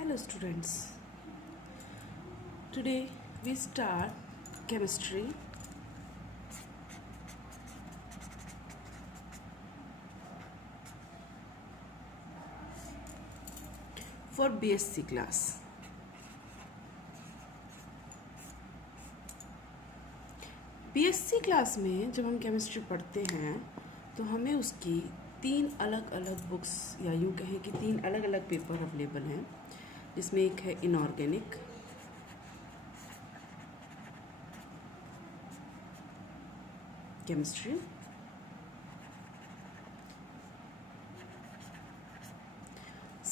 Hello students. Today we start chemistry for BSc class. BSc class में जब हम chemistry पढ़ते हैं तो हमें उसकी 3 अलग अलग बुक्स या यूँ कहें कि 3 अलग अलग पेपर अवेलेबल हैं, जिसमें एक है इनऑर्गेनिक, केमिस्ट्री,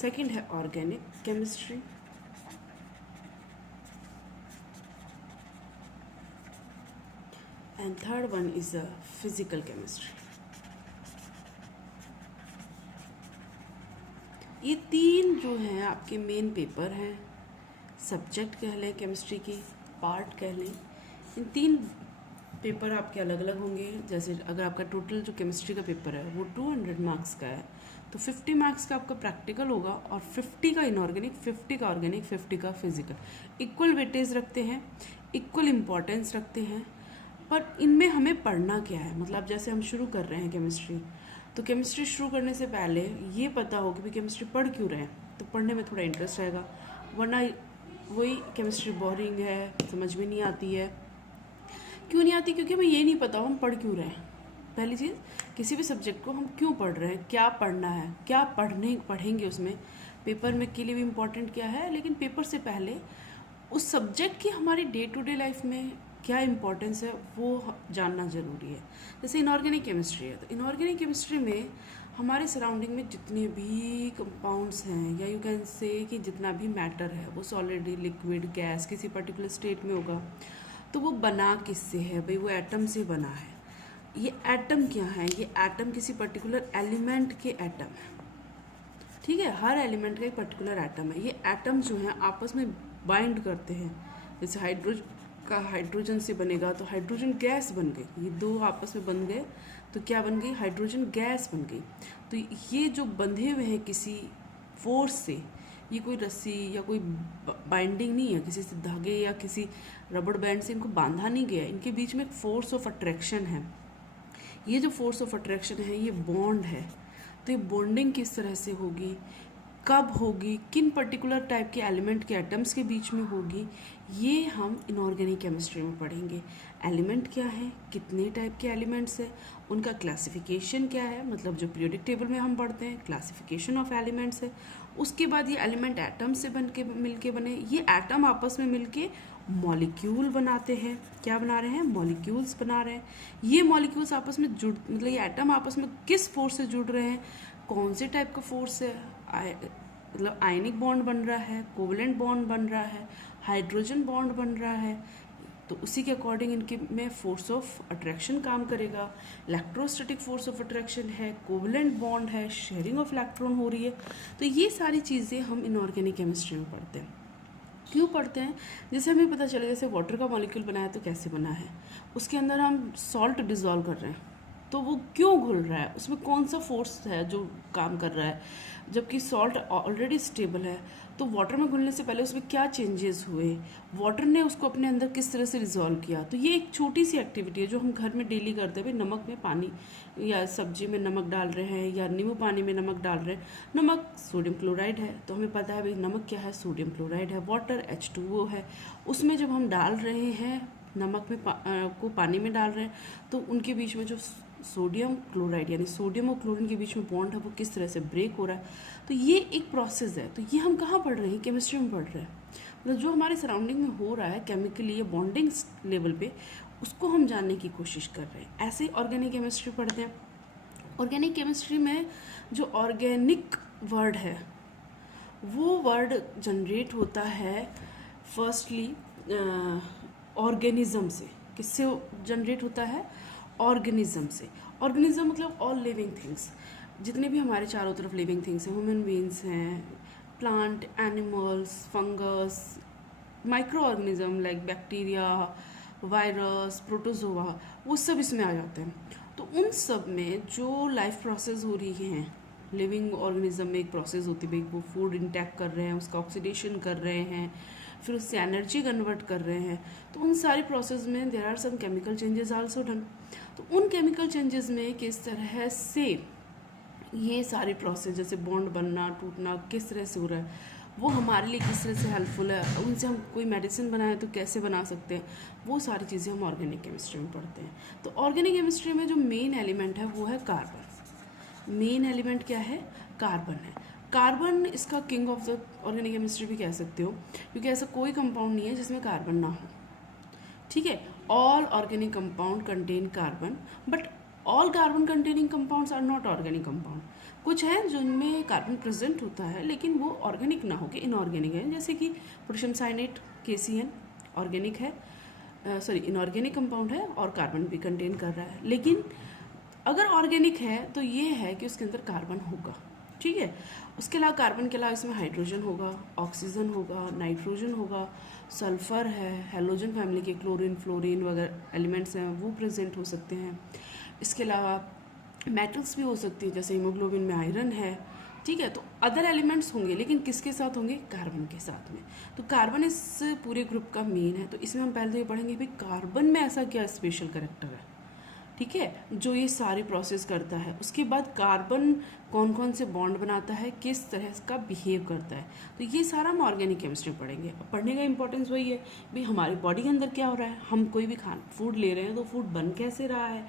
सेकंड है organic chemistry, and third one is a physical chemistry. ये 3 जो हैं आपके मेन पेपर हैं, सब्जेक्ट कह लें, केमिस्ट्री की पार्ट कह लें. इन 3 पेपर आपके अलग अलग होंगे. जैसे अगर आपका टोटल जो केमिस्ट्री का पेपर है वो 200 मार्क्स का है तो 50 मार्क्स का आपका प्रैक्टिकल होगा और 50 का इनऑर्गेनिक, 50 का ऑर्गेनिक, 50 का फिजिकल. इक्वल वेटेज रखते हैं, इक्वल इम्पॉर्टेंस रखते हैं. पर इनमें हमें पढ़ना क्या है, मतलब जैसे हम शुरू कर रहे हैं केमिस्ट्री, तो केमिस्ट्री शुरू करने से पहले ये पता हो कि भाई केमिस्ट्री पढ़ क्यों रहे हैं, तो पढ़ने में थोड़ा इंटरेस्ट आएगा. वरना वही केमिस्ट्री बोरिंग है, समझ में नहीं आती है. क्यों नहीं आती? क्योंकि हमें ये नहीं पता हम पढ़ क्यों रहे हैं. पहली चीज़, किसी भी सब्जेक्ट को हम क्यों पढ़ रहे हैं, क्या पढ़ना है, क्या पढ़ेंगे उसमें, पेपर में के लिए भी इम्पोर्टेंट क्या है. लेकिन पेपर से पहले उस सब्जेक्ट की हमारी डे टू डे लाइफ में क्या इम्पोर्टेंस है वो जानना ज़रूरी है. जैसे इनऑर्गेनिक केमिस्ट्री है, तो इनऑर्गेनिक केमिस्ट्री में हमारे सराउंडिंग में जितने भी कंपाउंड्स हैं, या यू कैन से कि जितना भी मैटर है, वो सॉलिड, लिक्विड, गैस किसी पर्टिकुलर स्टेट में होगा, तो वो बना किससे है भाई, वो एटम से बना है. ये एटम क्या है, ये एटम किसी पर्टिकुलर एलिमेंट के एटम है. ठीक है, हर एलिमेंट का एक पर्टिकुलर एटम है. ये एटम जो है आपस में बाइंड करते हैं. जैसे हाइड्रोजन का हाइड्रोजन से बनेगा तो हाइड्रोजन गैस बन गई. ये 2 आपस में बन गए तो क्या बन गई, हाइड्रोजन गैस बन गई. तो ये जो बंधे हुए हैं किसी फोर्स से, ये कोई रस्सी या कोई बाइंडिंग नहीं है, किसी से धागे या किसी रबड़ बैंड से इनको बांधा नहीं गया. इनके बीच में एक फोर्स ऑफ अट्रैक्शन है. ये जो फोर्स ऑफ अट्रैक्शन है ये बॉन्ड है. तो ये बॉन्डिंग किस तरह से होगी, कब होगी, किन पर्टिकुलर टाइप के एलिमेंट के एटम्स के बीच में होगी, ये हम इनऑर्गेनिक केमिस्ट्री में पढ़ेंगे. एलिमेंट क्या है, कितने टाइप के एलिमेंट्स हैं, उनका क्लासिफिकेशन क्या है, मतलब जो पीरियोडिक टेबल में हम पढ़ते हैं क्लासिफिकेशन ऑफ एलिमेंट्स है. उसके बाद ये एलिमेंट एटम से मिलके बने. ये एटम आपस में मिलके मॉलिक्यूल बनाते हैं. क्या बना रहे हैं, मॉलिक्यूल्स बना रहे हैं. ये मॉलिक्यूल्स आपस में मतलब ये एटम आपस में किस फोर्स से जुड़ रहे हैं, कौन से टाइप का फोर्स है, मतलब आयनिक बॉन्ड बन रहा है, कोवलेंट बॉन्ड बन रहा है, हाइड्रोजन बॉन्ड बन रहा है, तो उसी के अकॉर्डिंग इनके में फोर्स ऑफ अट्रैक्शन काम करेगा. इलेक्ट्रोस्टैटिक फोर्स ऑफ अट्रैक्शन है, कोवलेंट बॉन्ड है, शेयरिंग ऑफ इलेक्ट्रॉन हो रही है. तो ये सारी चीज़ें हम इनऑर्गेनिक केमिस्ट्री में पढ़ते हैं. क्यों पढ़ते हैं, जैसे हमें पता चले जैसे वाटर का मॉलिक्यूल बना है तो कैसे बना है, उसके अंदर हम सॉल्ट डिज़ोल्व कर रहे हैं तो वो क्यों घुल रहा है, उसमें कौन सा फोर्स है जो काम कर रहा है. जबकि सॉल्ट ऑलरेडी स्टेबल है तो वाटर में घुलने से पहले उसमें क्या चेंजेस हुए, वाटर ने उसको अपने अंदर किस तरह से रिजॉल्व किया. तो ये एक छोटी सी एक्टिविटी है जो हम घर में डेली करते हैं. भाई नमक में पानी या सब्जी में नमक डाल रहे हैं या नींबू पानी में नमक डाल रहे हैं. नमक सोडियम क्लोराइड है तो हमें पता है भाई नमक क्या है, सोडियम क्लोराइड है. वाटर H2O है. उसमें जब हम डाल रहे हैं नमक में को पानी में डाल रहे हैं तो उनके बीच में जो सोडियम क्लोराइड यानी सोडियम और क्लोरीन के बीच में बॉन्ड है वो किस तरह से ब्रेक हो रहा है. तो ये एक प्रोसेस है. तो ये हम कहाँ पढ़ रहे हैं, केमिस्ट्री में पढ़ रहे हैं. मतलब जो हमारे सराउंडिंग में हो रहा है केमिकली या बॉन्डिंग लेवल पे, उसको हम जानने की कोशिश कर रहे हैं. ऐसे ही ऑर्गेनिक केमिस्ट्री पढ़ते हैं. ऑर्गेनिक केमिस्ट्री में जो ऑर्गेनिक वर्ड है वो वर्ड जनरेट होता है फर्स्टली ऑर्गेनिज्म से. किससे जनरेट होता है, ऑर्गेनिज्म से. ऑर्गेनिज्म मतलब ऑल लिविंग थिंग्स, जितने भी हमारे चारों तरफ लिविंग थिंग्स हैं, ह्यूमन बीइंग्स हैं, plant, animals, fungus, micro organism like bacteria, virus, protozoa, वो सब इसमें आ जाते हैं. तो उन सब में जो लाइफ प्रोसेस हो रही हैं लिविंग ऑर्गेनिज्म में एक प्रोसेस होती है भाई, वो फूड इंटैक्ट कर रहे हैं, उसका ऑक्सीडेशन कर रहे हैं, फिर उससे एनर्जी कन्वर्ट कर रहे हैं। तो उन सारी प्रोसेस में there are some chemical changes also done. तो उन केमिकल चेंजेस में किस तरह से ये सारी प्रोसेस, जैसे बॉन्ड बनना टूटना किस तरह से हो रहा है, वो हमारे लिए किस तरह से हेल्पफुल है, उनसे हम कोई मेडिसिन बनाए तो कैसे बना सकते हैं, वो सारी चीज़ें हम ऑर्गेनिक केमिस्ट्री में पढ़ते हैं। तो ऑर्गेनिक केमिस्ट्री में जो मेन एलिमेंट है वो है कार्बन। मेन एलिमेंट क्या है? कार्बन है। कार्बन इसका king of the organic chemistry भी कह सकते हो, क्योंकि ऐसा कोई कंपाउंड नहीं है जिसमें कार्बन ना हो। ठीक है, all organic compound contain carbon, but all carbon containing compounds are not organic compound. कुछ हैं जिनमें कार्बन प्रेजेंट होता है लेकिन वो ऑर्गेनिक ना होकर इनऑर्गेनिक है, जैसे कि पोटेशियम साइनेट KCN ऑर्गेनिक है, सॉरी इनऑर्गेनिक कंपाउंड है और कार्बन भी कंटेन कर रहा है। लेकिन अगर ऑर्गेनिक है तो ये है कि उसके अंदर कार्बन होगा। ठीक है, उसके अलावा कार्बन के अलावा इसमें हाइड्रोजन होगा, ऑक्सीजन होगा, नाइट्रोजन होगा, सल्फर है, हेलोजन फैमिली के क्लोरीन फ्लोरीन वगैरह एलिमेंट्स हैं वो प्रेजेंट हो सकते हैं। इसके अलावा मेटल्स भी हो सकती है, जैसे हीमोग्लोबिन में आयरन है। ठीक है, तो अदर एलिमेंट्स होंगे लेकिन किसके साथ होंगे? कार्बन के साथ में। तो कार्बन इस पूरे ग्रुप का मेन है। तो इसमें हम पहले तो ये पढ़ेंगे भाई कार्बन में ऐसा क्या स्पेशल कैरेक्टर है, ठीक है, जो ये सारी प्रोसेस करता है। उसके बाद कार्बन कौन कौन से बॉन्ड बनाता है, किस तरह का बिहेव करता है, तो ये सारा हम ऑर्गेनिक केमिस्ट्री पढ़ेंगे। पढ़ने का इंपॉर्टेंस वही है भाई हमारी बॉडी के अंदर क्या हो रहा है, हम कोई भी फूड ले रहे हैं तो फूड बन कैसे रहा है,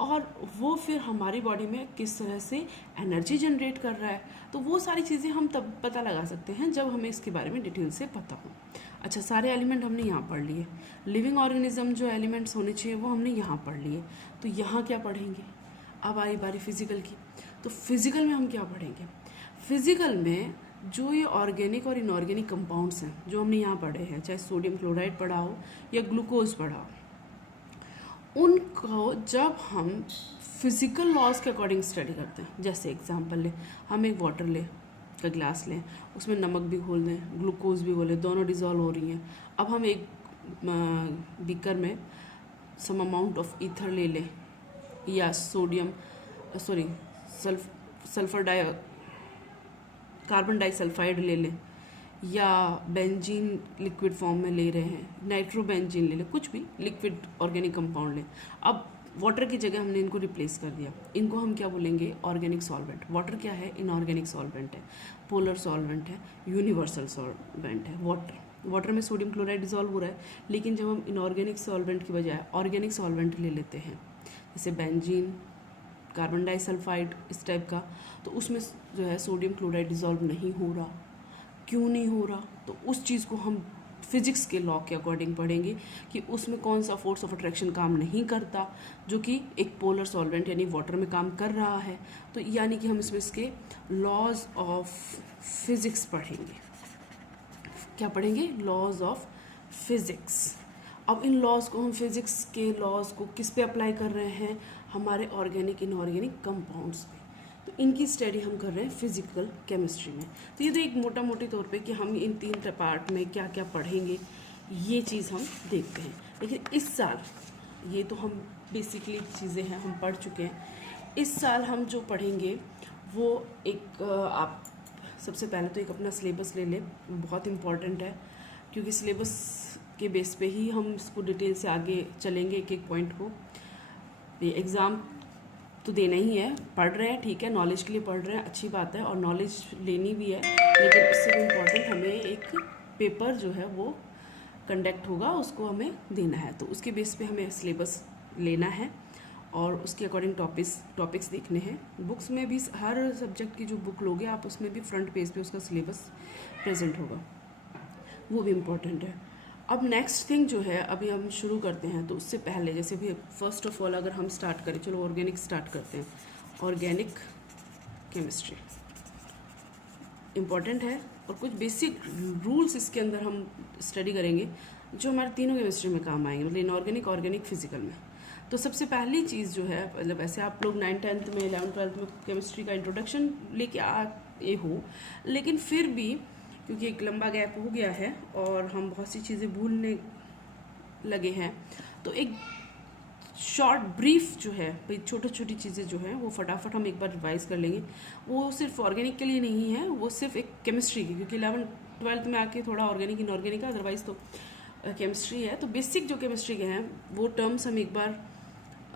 और वो फिर हमारी बॉडी में किस तरह से एनर्जी जनरेट कर रहा है। तो वो सारी चीज़ें हम तब पता लगा सकते हैं जब हमें इसके बारे में डिटेल से पता हो। अच्छा, सारे एलिमेंट हमने यहाँ पढ़ लिए। लिविंग ऑर्गेनिज्म जो एलिमेंट्स होने चाहिए वो हमने यहाँ पढ़ लिए। तो यहाँ क्या पढ़ेंगे? अब आई बारी फिजिकल की। तो फिजिकल में हम क्या पढ़ेंगे? फिजिकल में जो ये ऑर्गेनिक और इनऑर्गेनिक कंपाउंड्स हैं जो हमने यहाँ पढ़े हैं, चाहे सोडियम क्लोराइड पढ़ा हो या ग्लूकोज पढ़ा हो, उनको जब हम फिजिकल लॉज के अकॉर्डिंग स्टडी करते हैं, जैसे एग्जांपल ले, हम एक वाटर ले का ग्लास लें, उसमें नमक भी घोल दें, ग्लूकोज भी घोलें, दोनों डिज़ोल्व हो रही हैं। अब हम एक बीकर में सम अमाउंट ऑफ ईथर ले लें या कार्बन डाइसल्फाइड ले लें, या बेंजीन लिक्विड फॉर्म में ले रहे हैं, नाइट्रोबेंजीन ले लें, कुछ भी लिक्विड ऑर्गेनिक कंपाउंड लें। अब वाटर की जगह हमने इनको रिप्लेस कर दिया, इनको हम क्या बोलेंगे? Organic solvent. वाटर क्या है? इनऑर्गेनिक सॉल्वेंट है, पोलर सॉल्वेंट है, यूनिवर्सल सॉल्वेंट है। वाटर में सोडियम क्लोराइड डिजॉल्व हो रहा है, लेकिन जब हम इनऑर्गेनिक सॉल्वेंट की बजाय ऑर्गेनिक सॉल्वेंट ले लेते हैं, जैसे बेंजीन, कार्बन डाइसल्फाइड, इस टाइप का, तो उसमें जो है सोडियम क्लोराइड डिजॉल्व नहीं हो रहा। क्यों नहीं हो रहा? तो उस चीज़ को हम फिजिक्स के लॉ के अकॉर्डिंग पढ़ेंगे कि उसमें कौन सा फोर्स ऑफ अट्रैक्शन काम नहीं करता जो कि एक पोलर सॉल्वेंट यानी वाटर में काम कर रहा है। तो यानी कि हम इसमें इसके लॉज ऑफ फिजिक्स पढ़ेंगे। क्या पढ़ेंगे? Laws of physics. अब इन लॉज को हम फिजिक्स के लॉज को किस पे अप्लाई कर रहे हैं? हमारे ऑर्गेनिक इनऑर्गेनिक कंपाउंड्स पे। तो इनकी स्टडी हम कर रहे हैं फिजिकल केमिस्ट्री में। तो ये तो एक मोटा मोटी तौर पे कि हम इन 3 पार्ट में क्या क्या पढ़ेंगे ये चीज़ हम देखते हैं। लेकिन इस साल ये तो हम बेसिकली चीज़ें हैं हम पढ़ चुके हैं। इस साल हम जो पढ़ेंगे वो एक आप सबसे पहले तो एक अपना सिलेबस ले लें, बहुत इम्पॉर्टेंट है, क्योंकि सिलेबस के बेस पे ही हम इसको डिटेल से आगे चलेंगे एक एक पॉइंट को। ये एग्ज़ाम तो देना ही है, पढ़ रहे हैं, ठीक है, नॉलेज के लिए पढ़ रहे हैं, अच्छी बात है, और नॉलेज लेनी भी है, लेकिन उससे भी इम्पॉर्टेंट हमें एक पेपर जो है वो कंडक्ट होगा, उसको हमें देना है। तो उसके बेस पे हमें सिलेबस लेना है और उसके अकॉर्डिंग टॉपिक्स देखने हैं। बुक्स में भी हर सब्जेक्ट की जो बुक लोगे आप, उसमें भी फ्रंट पेज पे उसका सिलेबस प्रेजेंट होगा, वो भी इम्पॉर्टेंट है। अब नेक्स्ट थिंग जो है अभी हम शुरू करते हैं, तो उससे पहले जैसे भी फर्स्ट ऑफ ऑल अगर हम स्टार्ट करें, चलो ऑर्गेनिक स्टार्ट करते हैं। ऑर्गेनिक केमिस्ट्री इम्पॉर्टेंट है और कुछ बेसिक रूल्स इसके अंदर हम स्टडी करेंगे जो हमारे तीनों केमिस्ट्री में काम आएंगे, मतलब इनऑर्गेनिक, ऑर्गेनिक, फिजिकल में। तो सबसे पहली चीज़ जो है, मतलब ऐसे आप लोग 9th 10th में 11th 12th में केमिस्ट्री का इंट्रोडक्शन लेके आए हो, लेकिन फिर भी क्योंकि एक लंबा गैप हो गया है और हम बहुत सी चीज़ें भूलने लगे हैं, तो एक शॉर्ट ब्रीफ जो है भाई, छोटी छोटी चीज़ें जो हैं वो फटाफट हम एक बार रिवाइज कर लेंगे। वो सिर्फ ऑर्गेनिक के लिए नहीं है, वो सिर्फ एक केमिस्ट्री की, क्योंकि 11th-12th में आके थोड़ा ऑर्गेनिक इनऑर्गेनिक का, अदरवाइज तो केमिस्ट्री है। तो बेसिक जो केमिस्ट्री के हैं वो टर्म्स हम एक बार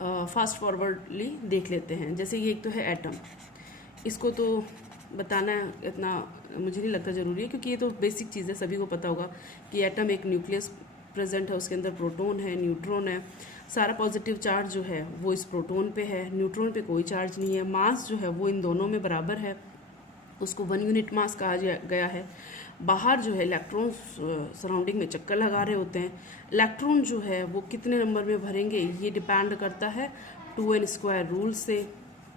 फास्ट फॉरवर्डली देख लेते हैं। जैसे ये एक तो है एटम, इसको तो बताना इतना मुझे नहीं लगता ज़रूरी है, क्योंकि ये तो बेसिक चीज़ है, सभी को पता होगा कि एटम एक न्यूक्लियस प्रेजेंट है, उसके अंदर प्रोटॉन है, न्यूट्रॉन है, सारा पॉजिटिव चार्ज जो है वो इस प्रोटॉन पे है, न्यूट्रॉन पे कोई चार्ज नहीं है, मास जो है वो इन दोनों में बराबर है, उसको 1 यूनिट मास कहा गया है। बाहर जो है इलेक्ट्रॉन सराउंडिंग में चक्कर लगा रहे होते हैं। इलेक्ट्रॉन जो है वो कितने नंबर में भरेंगे ये डिपेंड करता है 2n² रूल से।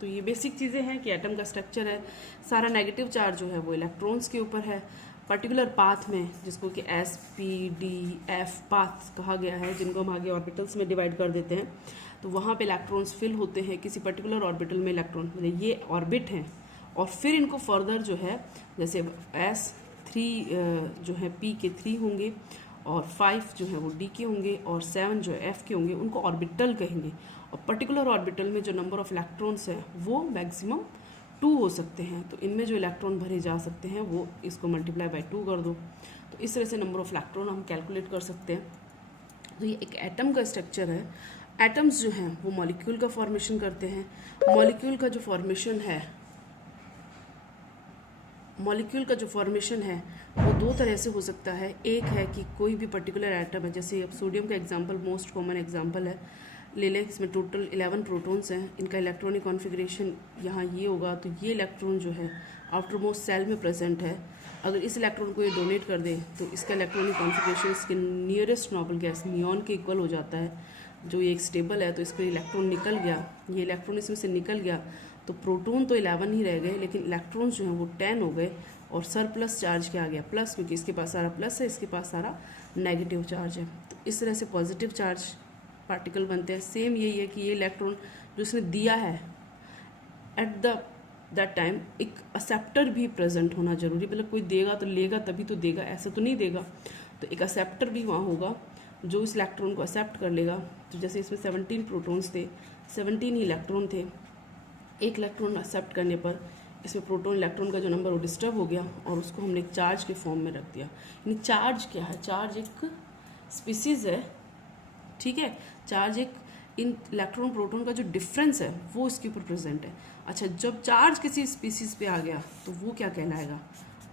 तो ये बेसिक चीज़ें हैं कि एटम का स्ट्रक्चर है। सारा नेगेटिव चार्ज जो है वो इलेक्ट्रॉन्स के ऊपर है। पर्टिकुलर पाथ में, जिसको कि S, P, D, F path कहा गया है, जिनको हम आगे ऑर्बिटल्स में डिवाइड कर देते हैं, तो वहाँ पे इलेक्ट्रॉन्स फिल होते हैं किसी पर्टिकुलर ऑर्बिटल में। इलेक्ट्रॉन मतलब ये ऑर्बिट हैं, और फिर इनको फर्दर जो है जैसे S3 जो है P के 3 होंगे, और 5 जो है वो D के होंगे, और 7 जो है F के होंगे, उनको ऑर्बिटल कहेंगे। और पर्टिकुलर ऑर्बिटल में जो नंबर ऑफ इलेक्ट्रॉन्स है वो मैक्सिमम 2 हो सकते हैं। तो इनमें जो इलेक्ट्रॉन भरे जा सकते हैं वो इसको मल्टीप्लाई बाय 2 कर दो, तो इस तरह से नंबर ऑफ इलेक्ट्रॉन हम कैलकुलेट कर सकते हैं। तो ये एक एटम का स्ट्रक्चर है। एटम्स जो हैं वो मॉलिक्यूल का फॉर्मेशन करते हैं। मॉलिक्यूल का जो फॉर्मेशन है वो 2 तरह से हो सकता है। एक है कि कोई भी पर्टिकुलर एटम है, जैसे अब सोडियम का एग्जांपल मोस्ट कॉमन एग्जांपल है, ले लें, इसमें टोटल 11 प्रोटॉन्स हैं। इनका इलेक्ट्रॉनिक कॉन्फ़िगरेशन यहाँ ये होगा, तो ये इलेक्ट्रॉन जो है आउटर मोस्ट सेल में प्रेजेंट है। अगर इस इलेक्ट्रॉन को ये डोनेट कर दे तो इसका इलेक्ट्रॉनिक कॉन्फ़िगरेशन इसके नियरेस्ट नोबल गैस नियॉन के इक्वल हो जाता है। जो ये एक स्टेबल है, तो इस पर इलेक्ट्रॉन निकल गया, ये इलेक्ट्रॉन इसमें से निकल गया, तो प्रोटॉन तो 11 ही रह गए, लेकिन इलेक्ट्रॉन्स जो हैं वो 10 हो गए। और सरप्लस चार्ज क्या आ गया? प्लस, क्योंकि इसके पास सारा प्लस है, इसके पास सारा नेगेटिव चार्ज है। तो इस तरह से पॉजिटिव चार्ज पार्टिकल बनते हैं। सेम यही है कि ये इलेक्ट्रॉन जो इसने दिया है, एट दैट टाइम एक एक्सेप्टर भी प्रेजेंट होना जरूरी, मतलब कोई देगा तो लेगा तभी तो देगा, ऐसा तो नहीं देगा। तो एक एक्सेप्टर भी वहाँ होगा जो इस इलेक्ट्रॉन को एक्सेप्ट कर लेगा। तो जैसे इसमें 17 प्रोटॉन्स थे, 17 ही इलेक्ट्रॉन थे। एक इलेक्ट्रॉन एक्सेप्ट करने पर इसमें प्रोटॉन इलेक्ट्रॉन का जो नंबर वो डिस्टर्ब हो गया, और उसको हमने एक चार्ज के फॉर्म में रख दिया। यानी चार्ज क्या है? चार्ज एक स्पीसीज है, ठीक है। चार्ज एक इन इलेक्ट्रॉन प्रोटॉन का जो डिफरेंस है वो इसके ऊपर प्रेजेंट है। अच्छा, जब चार्ज किसी स्पीसीज पे आ गया तो वो क्या कहलाएगा?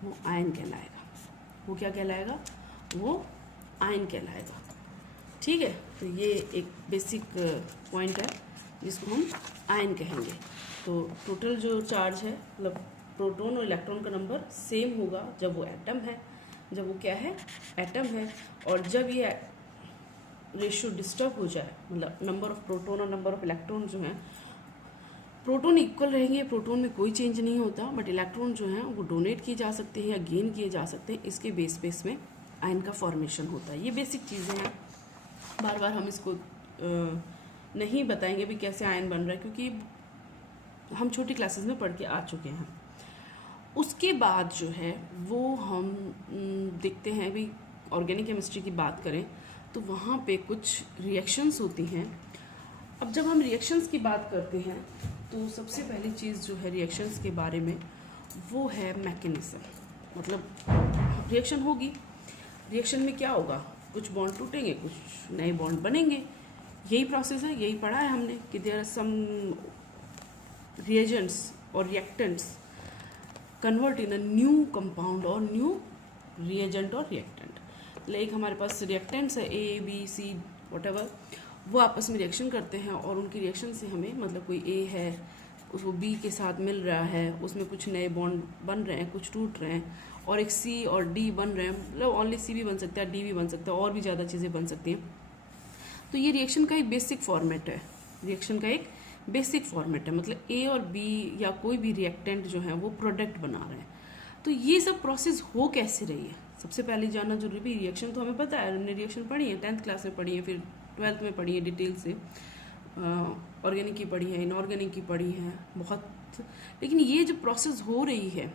वो आयन कहलाएगा। वो क्या कहलाएगा? वो आयन कहलाएगा, ठीक है। तो ये एक बेसिक पॉइंट है जिसको हम आयन कहेंगे। तो टोटल जो चार्ज है, मतलब प्रोटॉन और इलेक्ट्रॉन का नंबर सेम होगा जब वो एटम है, जब वो क्या है? एटम है। और जब ये रेशियो डिस्टर्ब हो जाए, मतलब नंबर ऑफ प्रोटॉन और नंबर ऑफ इलेक्ट्रॉन जो हैं, प्रोटॉन इक्वल रहेंगे, प्रोटॉन में कोई चेंज नहीं होता, बट इलेक्ट्रॉन जो हैं वो डोनेट किए जा सकते हैं या गेन किए जा सकते हैं। इसके बेस पे इसमें आयन का फॉर्मेशन होता है। ये बेसिक चीज़ें हैं, बार बार हम इसको नहीं बताएंगे भी कैसे आयन बन रहा है, क्योंकि हम छोटी क्लासेस में पढ़ के आ चुके हैं। उसके बाद जो है वो हम देखते हैं भी, ऑर्गेनिक केमिस्ट्री की बात करें तो वहाँ पे कुछ रिएक्शंस होती हैं। अब जब हम रिएक्शंस की बात करते हैं तो सबसे पहली चीज़ जो है रिएक्शंस के बारे में वो है मैकेनिज्म। मतलब रिएक्शन होगी, रिएक्शन में क्या होगा? कुछ बॉन्ड टूटेंगे, कुछ नए बॉन्ड बनेंगे, यही प्रोसेस है, यही पढ़ा है हमने कि देयर आर सम रिएजेंट्स और reactants convert in a new compound और न्यू रिएजेंट और रिएक्टेंट। लाइक हमारे पास रिएक्टेंट्स है A, B, C व्हाटएवर, वो आपस में रिएक्शन करते हैं और उनकी रिएक्शन से हमें, मतलब कोई A है उसको B के साथ मिल रहा है, उसमें कुछ नए बॉन्ड बन रहे हैं, कुछ टूट रहे हैं, और एक C और D बन रहे हैं, मतलब ओनली C भी बन सकता है, D भी बन सकता है, और भी ज़्यादा चीज़ें बन सकती हैं। तो ये रिएक्शन का एक बेसिक फॉर्मेट है, रिएक्शन का एक बेसिक फॉर्मेट है, मतलब A और B या कोई भी रिएक्टेंट जो है वो प्रोडक्ट बना रहे हैं। तो ये सब प्रोसेस हो कैसे रही है, सबसे पहले जानना जरूरी भी। रिएक्शन तो हमें पता है, हमने रिएक्शन पढ़ी है, 10th क्लास में पढ़ी है, फिर 12th में पढ़ी है डिटेल से, ऑर्गेनिक की पढ़ी है, इनऑर्गेनिक की पढ़ी है बहुत। लेकिन ये जो प्रोसेस हो रही है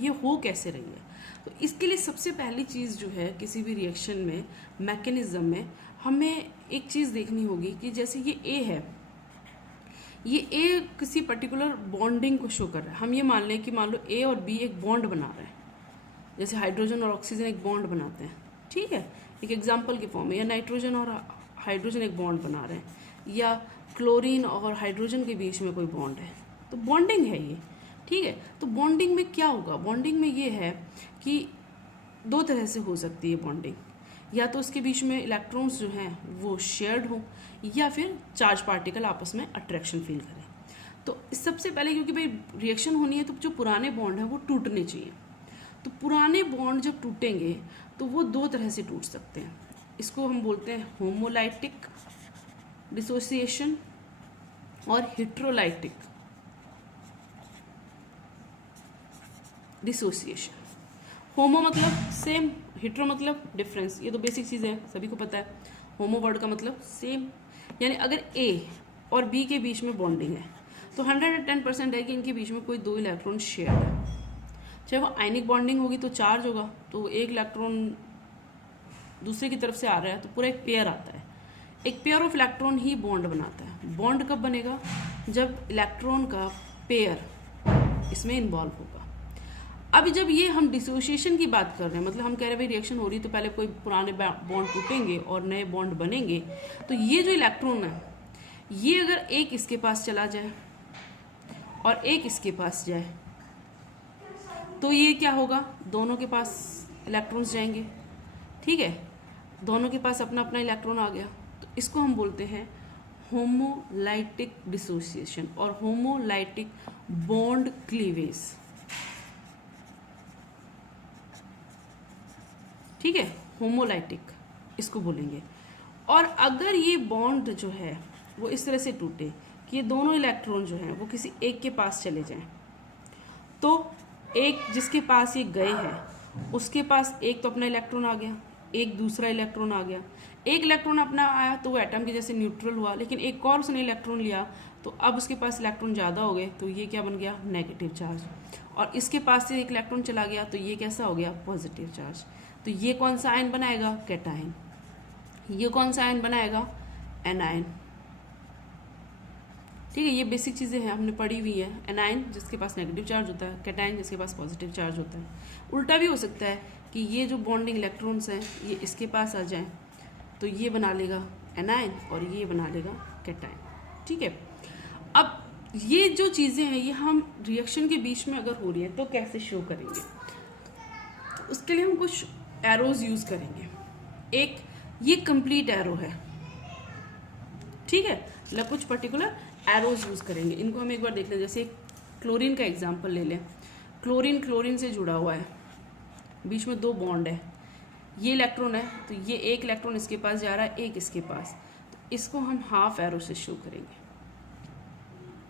ये हो कैसे रही है? तो इसके लिए सबसे पहली चीज़ जो है किसी भी रिएक्शन में, मैकेनिज्म में, हमें एक चीज़ देखनी होगी कि जैसे ये ए है, ये ए किसी पर्टिकुलर बॉन्डिंग को शो कर रहा है। हम ये मान लें कि मान लो ए और बी एक बॉन्ड बना रहे हैं, जैसे हाइड्रोजन और ऑक्सीजन एक बॉन्ड बनाते हैं, ठीक है, एक एग्जाम्पल के फॉर्म में, या नाइट्रोजन और हाइड्रोजन एक बॉन्ड बना रहे हैं, या क्लोरीन और हाइड्रोजन के बीच में कोई बॉन्ड है, तो बॉन्डिंग है ये, ठीक है। तो बॉन्डिंग में क्या होगा, बॉन्डिंग में ये है कि दो तरह से हो सकती है बॉन्डिंग, या तो उसके बीच में इलेक्ट्रॉन्स जो हैं वो शेयर्ड हो, या फिर चार्ज पार्टिकल आपस में अट्रैक्शन फील करें। तो सबसे पहले क्योंकि भाई रिएक्शन होनी है तो जो पुराने बॉन्ड हैं वो टूटने चाहिए। तो पुराने बॉन्ड जब टूटेंगे तो वो दो तरह से टूट सकते हैं। इसको हम बोलते हैं होमोलाइटिक डिसोसिएशन और हेट्रोलाइटिक डिसोसिएशन। होमो मतलब सेम, हेट्रो मतलब डिफरेंस, ये तो बेसिक चीज़ है, सभी को पता है। होमो वर्ड का मतलब सेम, यानी अगर ए और बी के बीच में बॉन्डिंग है तो 110% है कि इनके बीच में कोई दो इलेक्ट्रॉन शेयर है। चाहे वो आयनिक बॉन्डिंग होगी तो चार्ज होगा, तो एक इलेक्ट्रॉन दूसरे की तरफ से आ रहा है तो पूरा एक पेयर आता है। एक pair of electron he bond बनाता है। बॉन्ड कब बनेगा, जब इलेक्ट्रॉन का पेयर इसमें इन्वॉल्व होगा। अभी जब ये हम डिसोसिएशन की बात कर रहे हैं, मतलब हम कह रहे हैं भाई रिएक्शन हो रही है तो पहले कोई पुराने बॉन्ड टूटेंगे और नए बॉन्ड बनेंगे, तो ये जो इलेक्ट्रॉन है ये अगर एक इसके पास चला जाए और एक इसके पास जाए तो ये क्या होगा, दोनों के पास इलेक्ट्रॉन्स जाएंगे, ठीक है, दोनों के पास अपना अपना इलेक्ट्रॉन आ गया। तो इसको हम बोलते हैं होमोलाइटिक डिसोसिएशन और होमोलाइटिक बॉन्ड क्लीवेज, ठीक है, होमोलाइटिक इसको बोलेंगे। और अगर ये बॉन्ड जो है वो इस तरह से टूटे कि ये दोनों इलेक्ट्रॉन जो हैं वो किसी एक के पास चले जाएं, तो एक जिसके पास ये गए हैं उसके पास एक तो अपना इलेक्ट्रॉन आ गया, एक दूसरा इलेक्ट्रॉन आ गया। एक इलेक्ट्रॉन अपना आया तो वो एटम के जैसे न्यूट्रल हुआ, लेकिन एक और उसने इलेक्ट्रॉन लिया तो अब उसके पास इलेक्ट्रॉन ज़्यादा हो गए, तो ये क्या बन गया, नेगेटिव चार्ज। और इसके पास से एक इलेक्ट्रॉन चला गया तो ये कैसा हो गया, पॉजिटिव चार्ज। तो ये कौन सा आयन बनाएगा, कैटायन। ये कौन सा आयन बनाएगा, एनायन, ठीक है। ये बेसिक चीज़ें हैं, हमने पढ़ी हुई है। एनायन जिसके पास नेगेटिव चार्ज होता है, कैटायन जिसके पास पॉजिटिव चार्ज होता है। उल्टा भी हो सकता है कि ये जो बॉन्डिंग इलेक्ट्रॉन्स हैं ये इसके पास आ जाएं तो ये बना लेगा एनायन और ये बना लेगा कैटायन, ठीक है। अब ये जो चीज़ें हैं ये हम रिएक्शन के बीच में अगर हो रही है तो कैसे शो करेंगे, तो उसके लिए हम कुछ एरोज यूज़ करेंगे। एक ये कंप्लीट एरो है, ठीक है, मतलब कुछ पर्टिकुलर एरोज यूज़ करेंगे। इनको हम एक बार देख लें, जैसे क्लोरीन का एग्जांपल ले लें। क्लोरीन क्लोरीन से जुड़ा हुआ है, बीच में दो बॉन्ड है, ये इलेक्ट्रॉन है तो ये एक इलेक्ट्रॉन इसके पास जा रहा है, एक इसके पास, तो इसको हम हाफ एरो से शो करेंगे,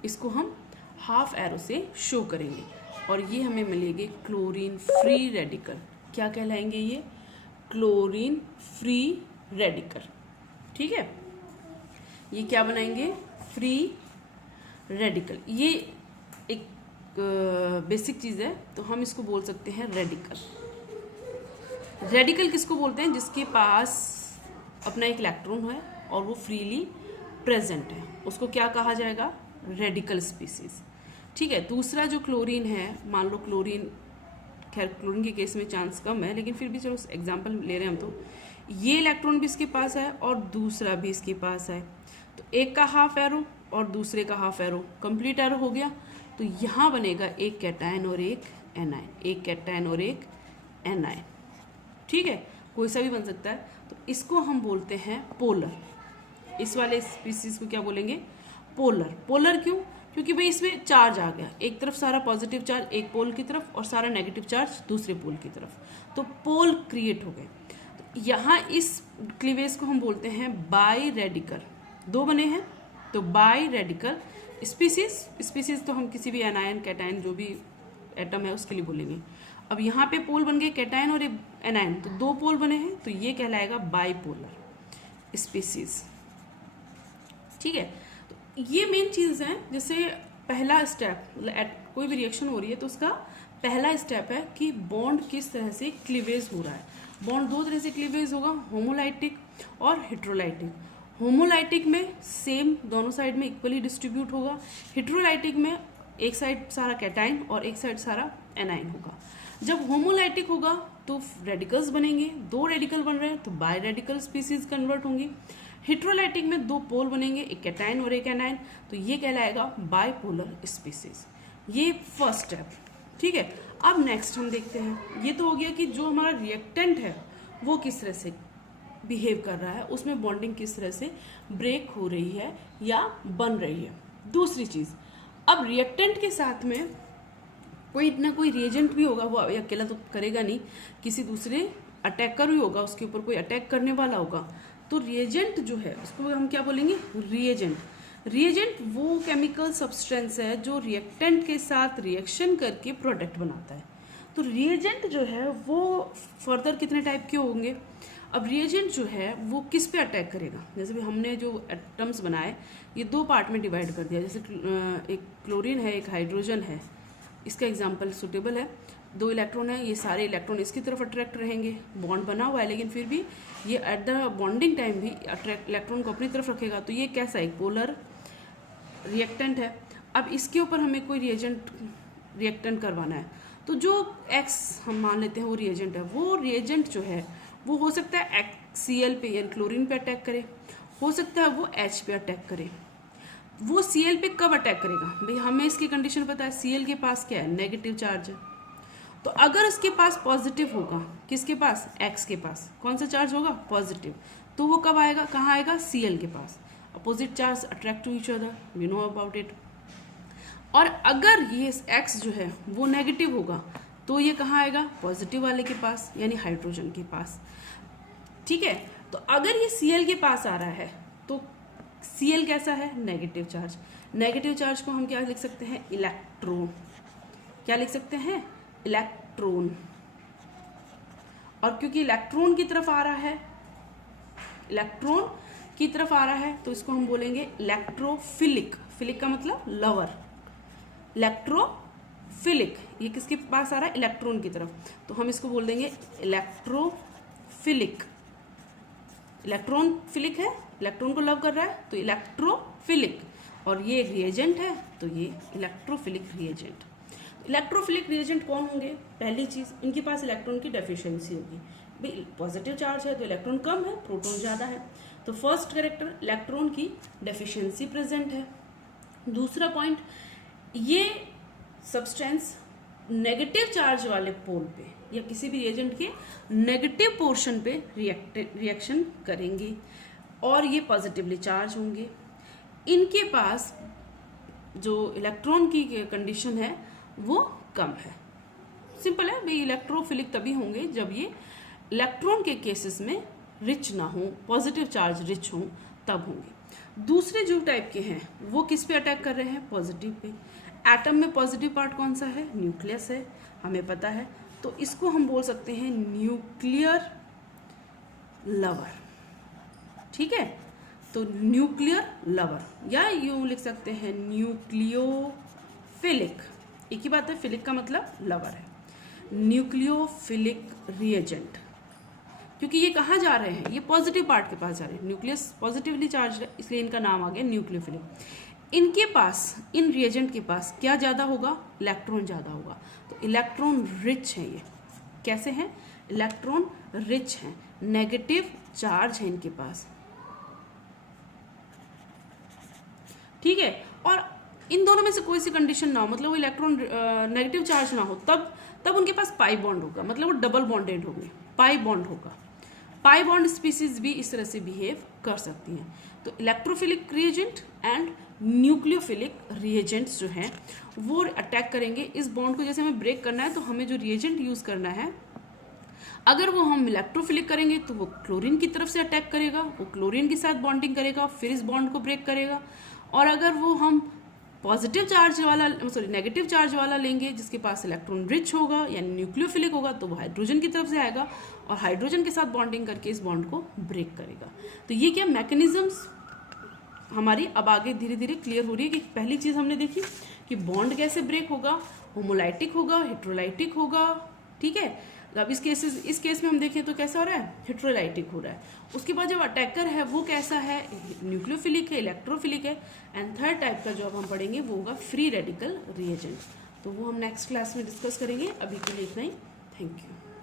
इसको हम हाफ एरो से शो करेंगे और ये हमें मिलेंगे क्लोरीन फ्री रेडिकल। क्या कहलाएंगे ये, क्लोरीन फ्री रेडिकल, ठीक है। ये क्या बनाएंगे, फ्री रेडिकल। ये एक बेसिक चीज़ है तो हम इसको बोल सकते हैं रेडिकल। रेडिकल किसको बोलते हैं, जिसके पास अपना एक इलेक्ट्रॉन है और वो फ्रीली प्रेजेंट है, उसको क्या कहा जाएगा, रेडिकल स्पीसीज, ठीक है। दूसरा जो क्लोरीन है, मान लो क्लोरीन, खैर क्लोरीन के केस में चांस कम है लेकिन फिर भी चलो एग्जांपल ले रहे हैं हम, तो ये इलेक्ट्रॉन भी इसके पास है और दूसरा भी इसके पास है, तो एक का हाफ एरो और दूसरे का हाफ एरो, कंप्लीट एरो हो गया। तो यहाँ बनेगा एक कैटायन और एक एनायन, एक कैटायन और एक एनायन, ठीक है, कोई सा भी बन सकता है। तो इसको हम बोलते हैं पोलर। इस वाले स्पीसीज को क्या बोलेंगे, पोलर। पोलर क्यों, क्योंकि भाई इसमें चार्ज आ गया, एक तरफ सारा पॉजिटिव चार्ज एक पोल की तरफ और सारा नेगेटिव चार्ज दूसरे पोल की तरफ, तो पोल क्रिएट हो गए। तो यहाँ इस क्लीवेज को हम बोलते हैं बाई रेडिकल, दो बने हैं तो बाई रेडिकल स्पीसीज तो हम किसी भी एनायन कैटायन जो भी एटम है उसके लिए बोलेंगे। अब यहाँ पे पोल बन गए कैटायन और एनायन, तो दो पोल बने हैं तो ये कहलाएगा बाईपोलर स्पीसीज, ठीक है। तो ये मेन चीज़ है। जैसे पहला स्टेप, मतलब कोई भी रिएक्शन हो रही है तो उसका पहला स्टेप है कि बॉन्ड किस तरह से क्लीवेज हो रहा है। बॉन्ड दो तरह से क्लीवेज होगा, होमोलाइटिक और हेट्रोलाइटिक। होमोलाइटिक में सेम दोनों साइड में इक्वली डिस्ट्रीब्यूट होगा। हेट्रोलाइटिक में एक साइड सारा कैटाइन और एक साइड सारा एनाइन होगा। जब होमोलाइटिक होगा तो रेडिकल्स बनेंगे, 2 रेडिकल बन रहे हैं तो बाय रेडिकल स्पीसीज कन्वर्ट होंगी। हेट्रोलाइटिक में 2 पोल बनेंगे, एक कैटाइन और एक एनाइन, तो ये कहलाएगा बाइपोलर स्पीसीज। ये फर्स्ट स्टेप, ठीक है। अब नेक्स्ट हम देखते हैं, ये तो हो गया कि जो हमारा रिएक्टेंट है वो किस तरह से बिहेव कर रहा है, उसमें बॉन्डिंग किस तरह से ब्रेक हो रही है या बन रही है। दूसरी चीज, अब रिएक्टेंट के साथ में कोई ना कोई रिएजेंट भी होगा, वो अकेला तो करेगा नहीं, किसी दूसरे अटैकर भी होगा, उसके ऊपर कोई अटैक करने वाला होगा। तो रिएजेंट जो है उसको हम क्या बोलेंगे, रिएजेंट। रिएजेंट वो केमिकल सब्सटेंस है जो रिएक्टेंट के साथ रिएक्शन करके प्रोडक्ट बनाता है। तो रिएजेंट जो है वो फर्दर कितने टाइप के होंगे। अब रिएजेंट जो है वो किस पे अटैक करेगा, जैसे भी हमने जो एटम्स बनाए ये 2 पार्ट में डिवाइड कर दिया, जैसे एक क्लोरीन है, एक हाइड्रोजन है, इसका एग्जाम्पल सुटेबल है। 2 इलेक्ट्रॉन है, ये सारे इलेक्ट्रॉन इसकी तरफ अट्रैक्ट रहेंगे, बॉन्ड बना हुआ है लेकिन फिर भी ये एट द बॉन्डिंग टाइम भी अट्रैक्ट इलेक्ट्रॉन को अपनी तरफ रखेगा। तो ये कैसा एक पोलर रिएक्टेंट है। अब इसके ऊपर हमें कोई रिएक्टेंट करवाना है, तो जो X हम मान लेते हैं वो रिएजेंट है, वो रिएजेंट जो है वो हो सकता है Cl पे यानी क्लोरीन पे अटैक करे, हो सकता है वो H पे अटैक करे। वो Cl पे कब अटैक करेगा, भाई हमें इसकी कंडीशन पता है, Cl के पास क्या है, नेगेटिव चार्ज है। तो अगर इसके पास पॉजिटिव होगा, किसके पास, X के पास कौन सा चार्ज होगा, पॉजिटिव, तो वो कब आएगा, कहाँ आएगा, Cl के पास। Opposite charge attract to each other, you know about it. और अगर ये X जो है वो नेगेटिव होगा तो ये कहाँ आएगा, पॉजिटिव वाले के पास यानी हाइड्रोजन के पास, ठीक है। तो अगर ये Cl के पास आ रहा है तो Cl कैसा है, नेगेटिव चार्ज। नेगेटिव चार्ज को हम क्या लिख सकते हैं, इलेक्ट्रॉन। क्या लिख सकते हैं, इलेक्ट्रॉन। और क्योंकि इलेक्ट्रॉन की तरफ आ रहा है, इलेक्ट्रॉन की तरफ आ रहा है तो इसको हम बोलेंगे इलेक्ट्रोफिलिक। फिलिक का मतलब लवर, इलेक्ट्रोफिलिक। ये किसके पास आ रहा है, इलेक्ट्रॉन की तरफ, तो हम इसको बोल देंगे इलेक्ट्रोफिलिक। इलेक्ट्रॉन फिलिक है, इलेक्ट्रॉन को लव कर रहा है तो इलेक्ट्रोफिलिक। और ये रिएजेंट है तो ये इलेक्ट्रोफिलिक रिएजेंट। इलेक्ट्रोफिलिक रिएजेंट कौन होंगे, पहली चीज इनके पास इलेक्ट्रॉन की डेफिशिएंसी होगी। भाई पॉजिटिव चार्ज है तो इलेक्ट्रॉन कम है, प्रोटॉन ज़्यादा है, तो फर्स्ट कैरेक्टर इलेक्ट्रॉन की डेफिशिएंसी प्रेजेंट है। दूसरा पॉइंट, ये सब्सटेंस नेगेटिव चार्ज वाले पोल पे या किसी भी रिएजेंट के नेगेटिव पोर्शन पे रिएक्शन करेंगे और ये पॉजिटिवली चार्ज होंगे। इनके पास जो इलेक्ट्रॉन की कंडीशन है वो कम है। सिंपल है भाई, इलेक्ट्रोफिलिक तभी होंगे जब ये इलेक्ट्रॉन के केसेस में रिच ना हो, पॉजिटिव चार्ज रिच हो, तब होंगे। दूसरे जो टाइप के हैं वो किस पे अटैक कर रहे हैं, पॉजिटिव पे। एटम में पॉजिटिव पार्ट कौन सा है, न्यूक्लियस है, हमें पता है, तो इसको हम बोल सकते हैं न्यूक्लियर लवर, ठीक है। तो न्यूक्लियर लवर या यूं लिख सकते हैं न्यूक्लियोफिलिक, एक ही बात है, फिलिक का मतलब लवर है। न्यूक्लियोफिलिक रिएजेंट, क्योंकि ये कहाँ जा रहे हैं, ये पॉजिटिव पार्ट के पास जा रहे हैं, न्यूक्लियस पॉजिटिवली चार्ज है इसलिए इनका नाम आ गया न्यूक्लियोफिलिक। इनके पास, इन रिएजेंट के पास क्या ज़्यादा होगा, इलेक्ट्रॉन ज़्यादा होगा, तो इलेक्ट्रॉन रिच है। ये कैसे हैं, इलेक्ट्रॉन रिच हैं, नेगेटिव चार्ज है इनके पास, ठीक है। और इन दोनों में से कोई सी कंडीशन ना हो, मतलब वो इलेक्ट्रॉन नेगेटिव चार्ज ना हो, तब उनके पास पाई बॉन्ड होगा, मतलब वो डबल बॉन्डेड होंगे, पाई बॉन्ड होगा। पाई बॉन्ड स्पीसीज भी इस तरह से बिहेव कर सकती हैं। तो electrophilic reagent and nucleophilic reagents जो हैं वो अटैक करेंगे इस बॉन्ड को। जैसे हमें ब्रेक करना है तो हमें जो रिएजेंट यूज करना है, अगर वो हम इलेक्ट्रोफिलिक करेंगे तो वो क्लोरीन की तरफ से अटैक करेगा, वो क्लोरीन के साथ बॉन्डिंग करेगा, फिर इस बॉन्ड को ब्रेक करेगा। और अगर वो हम पॉजिटिव चार्ज वाला, सॉरी नेगेटिव चार्ज वाला लेंगे जिसके पास इलेक्ट्रॉन रिच होगा यानी न्यूक्लियोफिलिक होगा, तो वो हाइड्रोजन की तरफ से आएगा और हाइड्रोजन के साथ बॉन्डिंग करके इस बॉन्ड को ब्रेक करेगा। तो ये क्या मैकेनिज्म्स हमारी अब आगे धीरे धीरे क्लियर हो रही है कि पहली चीज़ हमने देखी कि बॉन्ड कैसे ब्रेक होगा, होमोलाइटिक होगा, हेट्रोलाइटिक होगा, ठीक है। अब इस केस में हम देखें तो कैसा हो रहा है, हेट्रोलाइटिक हो रहा है। उसके बाद जब अटैकर है वो कैसा है, न्यूक्लियोफिलिक है, इलेक्ट्रोफिलिक है। एंड थर्ड टाइप का जो अब हम पढ़ेंगे वो होगा फ्री रेडिकल रिएजेंट। तो वो हम नेक्स्ट क्लास में डिस्कस करेंगे। अभी के लिए इतना ही। Thank you.